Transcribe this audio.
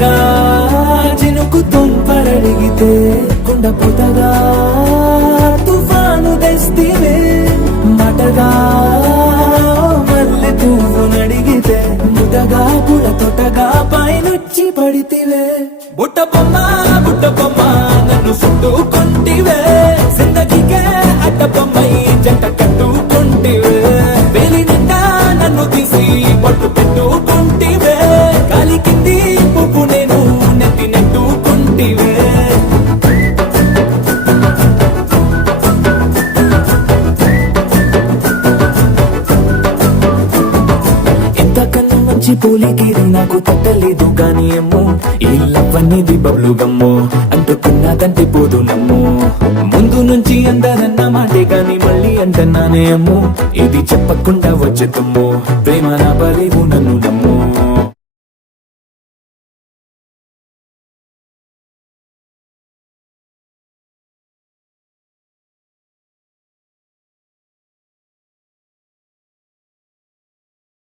కొత్తగా చినుకు తుంపరడిగితే కుండ పుతగా తుఫాను తెస్తివే మటగా మల్లె పువ్వు నడిగితే ముటగా పుల తొటగా పైనుచ్చి పడితివే బుట్ట బొమ్మ నన్ను చుట్టుకుంటివే జిందగీకే అడ్డ బొమ్మై జంట కట్టుకుంటివే వేలి నిండా నన్ను తీసి పట్టు పెట్టుకుంటివే గాలి కింది పువ్వు నేను నెత్తి నెట్టుకుంటివే ఇంతకన్నా మంచి పోలికేది నాకు తట్టలేదు గాని ఏమో ఈ లవ్ అనేది బబ్లు గమ్మో అంటుకున్నదంటే పోదు నమ్ము ముందు నుంచి అందరన్న మాటే గాని మళ్ళీ అంటున్నానే అమ్ము ఇది చెప్పకుండా వచ్చే తుమ్ము ప్రేమ నా బలేవు నన్ను నమ్ము